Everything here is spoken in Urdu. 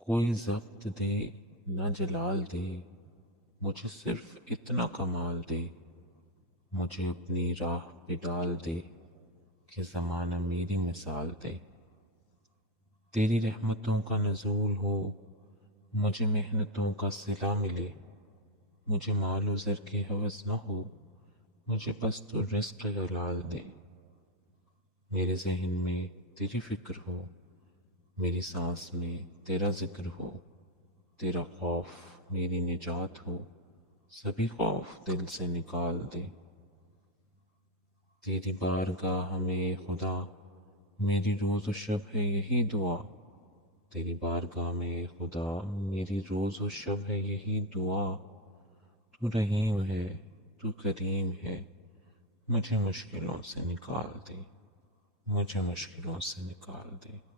کوئی ضبط دے نہ جلال دے، مجھے صرف اتنا کمال دے، مجھے اپنی راہ پہ ڈال دے کہ زمانہ میری مثال دے۔ تیری رحمتوں کا نزول ہو، مجھے محنتوں کا صلہ ملے، مجھے مال و زر کی ہوس نہ ہو، مجھے بس تو رزق حلال دے۔ میرے ذہن میں تیری فکر ہو، میری سانس میں تیرا ذکر ہو، تیرا خوف میری نجات ہو، سبھی خوف دل سے نکال دے۔ تیری بارگاہ میں خدا، میری روز و شب ہے یہی دعا، تیری بارگاہ میں خدا، میری روز و شب ہے یہی دعا۔ تو رحیم ہے، تو کریم ہے، مجھے مشکلوں سے نکال دے، مجھے مشکلوں سے نکال دے۔